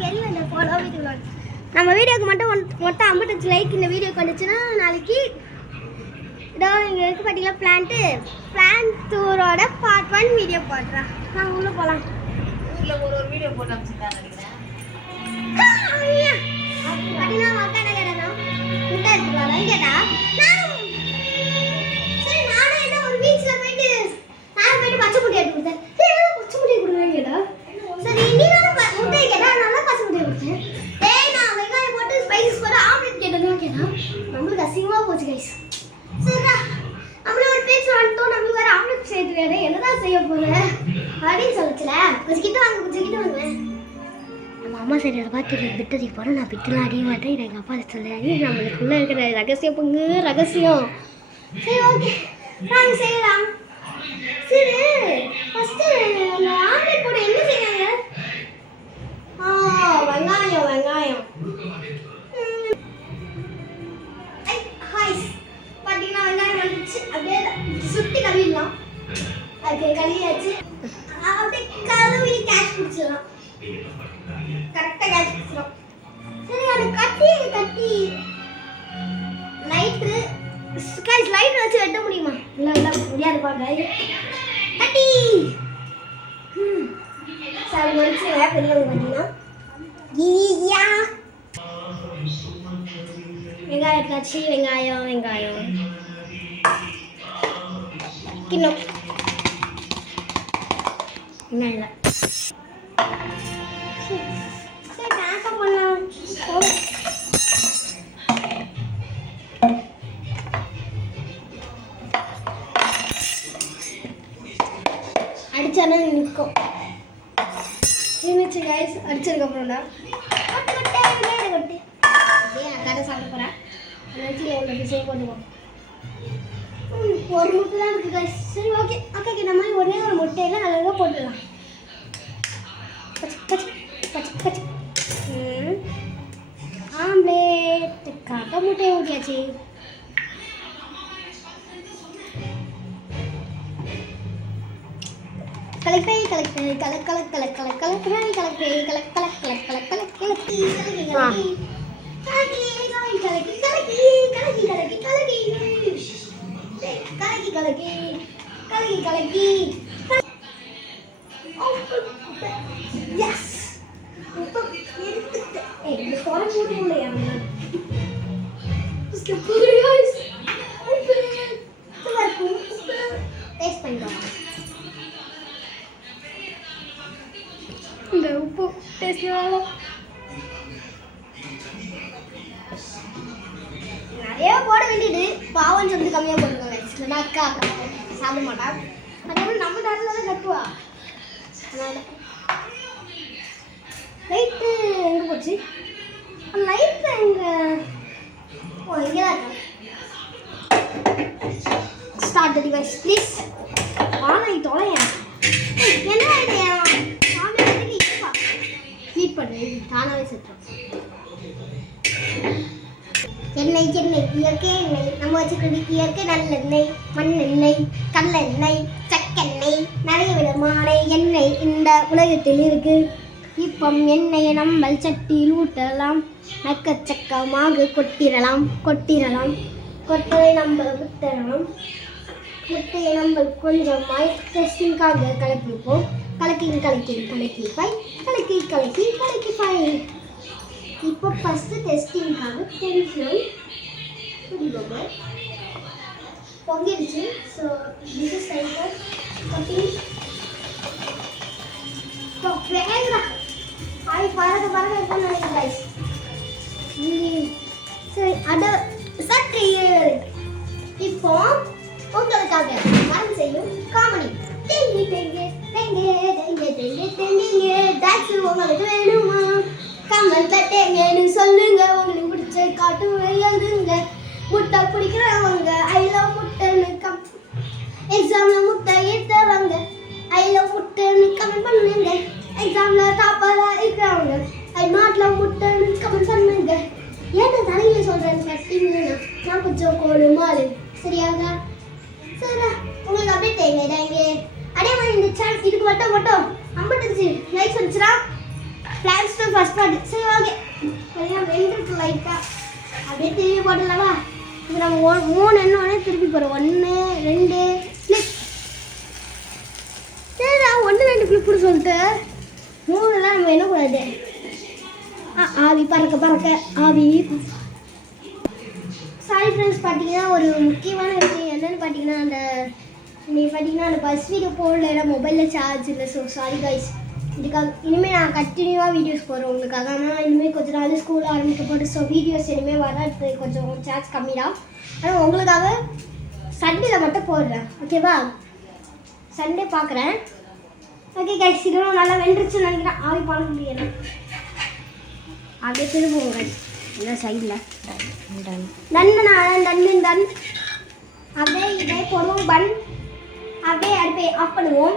வெளியே follow video நம்ம வீடியோக்கு மொத்தம் 55 லைக் இந்த வீடியோக்கு வந்துச்சுன்னா நாளைக்கு இதோ இங்கே இருக்குது பார்த்தீங்களா பிளான்ட் டூரோட பார்ட் 1 வீடியோ போடுறேன். நாங்கள் உள்ளே போகலாம். ஊரில் ஒரு வீடியோ போட்டு அமைச்சிருக்காங்க நினைக்கிறேன். அப்படின்னா மக்கா என்ன கேட்டா முட்டை எடுத்துருவாங்க கேட்டா சரி நானும் என்ன ஒரு பீச்சில் போயிட்டு பச்சை முட்டை எடுத்து கொடுத்தேன். பச்சை முட்டையை கொடுங்க கேட்டா சரி நீ முட்டையை கேட்டா நல்லா பச்சை முட்டையை கொடுத்தேன். நான் வெங்காயம் போட்டு ஸ்பைசஸ் போட்டு ஆம்லெட் கேட்டதும் கேட்டா நம்மளுக்கு அசிங்கமாக போச்சு கைஸ். சரிடா நம்மள ஒரு பேச்சு வந்துட்டோம், நம்மளுக்கு வேறு ஆம்லெட் செய்து வேறு என்னதான் செய்ய போகிறேன் அப்படின்னு சொல்லிச்சுல. கொஞ்சம் கிட்ட வாங்க நம்ம அம்மா சரி அதை பார்த்து விட்டதை போகிறோம். நான் விட்டுலாம் அடிய மாட்டேன். எங்கள் அப்பா சொல்லுறாங்க நம்மளுக்குள்ளே இருக்கிற ரகசியம் பங்கு ரகசியம். சரி ஓகே நாங்கள் செய்யலாம். சரி ஃபஸ்ட்டு அந்த ஆம்லெட் போட என்ன செய்யாங்க? வெங்காயம் பார்த்தீங்கன்னா வெங்காயம் வந்துச்சு. அப்படியே சுற்றி கழுவிடலாம். அது கழுவியாச்சு. அப்படியே கழுவி கேஷ் பிடிச்சிடலாம். கரெக்டாக கேட்ச் பிடிச்சிடும். சரி அது கட்டி லைட்ரு லைட் வச்சு வெட்ட முடியுமா? இல்லை முடியாது பாருங்க. கட்டி சரி முடிச்சு பெரியவங்க பார்த்தீங்கன்னா வெங்காயம் காய்ச்சி வெங்காயம் கிண்ணம் இல்லை அடிச்சானா நிற்கும். நின்றுச்சு கைஸ். அடிச்சதுக்கப்புறம்டா கொட்டு அப்படியே அக்காட்ட சாப்பிட போகிறேன். வச்சு எவ்வளோ டிசைன் போட்டுவோம். ஒரு முட்டை தான் இருக்குது கைஸ். சரி ஓகே அக்காக்கு இந்த மாதிரி ஒரே ஒரு முட்டையில் அழகாக போட்டுடலாம். ஆம்லேட்டுக்காக முட்டையை ஊற்றியாச்சு. கலப்பை இந்த உப்பு டேஸ்ட் நிறைய போட வேண்டியது. பாவம் சொல்லிட்டு கம்மியாக போட்டுருக்காங்க. இல்லைன்னா அக்கா சாப்பிட மாட்டான். அதனால நம்ம தரல தான் கட்டுவா. அதனால லைட்டு எங்கே போச்சு? லைட்டு எங்கே? ஓ இங்கே தான் இருக்கா. Start the device please. ஆனை தொலையா என்ன ஐடியா? ஹீட் பண்ணி தானாகவே செத்துரும். எண்ணெய் இயற்கை எண்ணெய் நம்ம வச்சுக்கிறது இயற்கை நல்லெண்ணெய், மண்ணெண்ணெய், கடலெண்ணெய், சக்கெண்ணெய், நிறைய விதமான எண்ணெய் இந்த உலகத்தில் இருக்கு. இப்போ எண்ணெயை நம்ம சட்டியில் ஊட்டலாம். நக்கச்சக்கமாக கொட்டிடலாம். கொட்டை நம்ம விட்டுறலாம். முட்டையை நம்ம கொஞ்சமாய் டெஸ்டிங்காக கலக்கிப்போம். கலக்கி ஃபை. இப்போ ஃபஸ்ட்டு டெஸ்டிங்காக டென்ஷன் பொங்கிடுச்சு. So this is cycle cutting வேகா பறக்க இருக்குன்னு நினைக்கிறேன் கைஸ். சரி அதை சற்று இப்போ உங்களுக்காக நான் செய்யும் காமெடி உங்களுக்கு வேணுமா? கமெண்ட்ல தேங்கன்னு சொல்லுங்க. உங்களுக்கு பிடிச்ச காட்டு எழுதுங்க. முட்டை பிடிக்கிறவங்க ஐ லவ் முட்டைன்னு எக்ஸாம்ல முட்டை எடுத்தவங்க ஐ லவ் முட்டைன்னு கமெண்ட் பண்ணுங்க. எக்ஸாம்ல டாப்பரா இருக்கிறவங்க ஐ நாட் லவ் முட்டைன்னு கமெண்ட் பண்ணுங்க. ஏன்னா தலையில சொல்றேன்னு கட்டிங்கன்னா நான் கொஞ்சம் கோடு மாறு சரியாங்க. சரி உங்களுக்கு அப்படியே தேங்க அதே மாதிரி இந்த சேனல் இதுக்கு மட்டும் 55 லைக்ஸ் வந்துச்சுன்னா பிளான்ஸ் ஃபர்ஸ்ட் சாப்பாடு. சரி ஓகே, கொஞ்சம் வெந்துருக்கு லைட்டாக. அப்படியே திருப்பி போட்டுடலாமா? இப்போ நம்ம 3 எண்ணோடனே திருப்பி போகிறோம். 1 2 ஃப்ளிப். சரிடா 1 2 ஃப்ளிப்னு சொல்லிட்டு 3லாம் நம்ம என்னக்கூடாது. ஆவி பறக்க ஆவி. சாரி ஃப்ரெண்ட்ஸ், பார்த்தீங்கன்னா ஒரு முக்கியமான விஷயம் என்னென்னு பார்த்தீங்கன்னா, அந்த பஸ் வீடியோ போடல, மொபைலில் சார்ஜ் இல்லை. So sorry guys. இதுக்காக இனிமேல் நான் கண்டினியூவாக வீடியோஸ் போடுறேன் உங்களுக்காக. ஆனால் இனிமேல் கொஞ்சம் நாள் ஸ்கூல் ஆரம்பிக்க போட்டு ஸோ வீடியோஸ் இனிமேல் வராது, கொஞ்சம் சார்ஜ் கம்மி தான். ஆனால் உங்களுக்காக சண்டேல மட்டும் போடுறேன், ஓகேவா? சண்டே பார்க்குறேன். ஓகே கைஸ், இதுவும் நல்லா வெந்துருச்சுன்னு நினைக்கிறேன். ஆவி பண்ண முடியல. அப்படியே திரும்புவோம் கைஸ் இந்த சைடில். டன் அப்படியே இதே போடுவோம். பன் அப்படியே அடுப்பை ஆஃப் பண்ணுவோம்.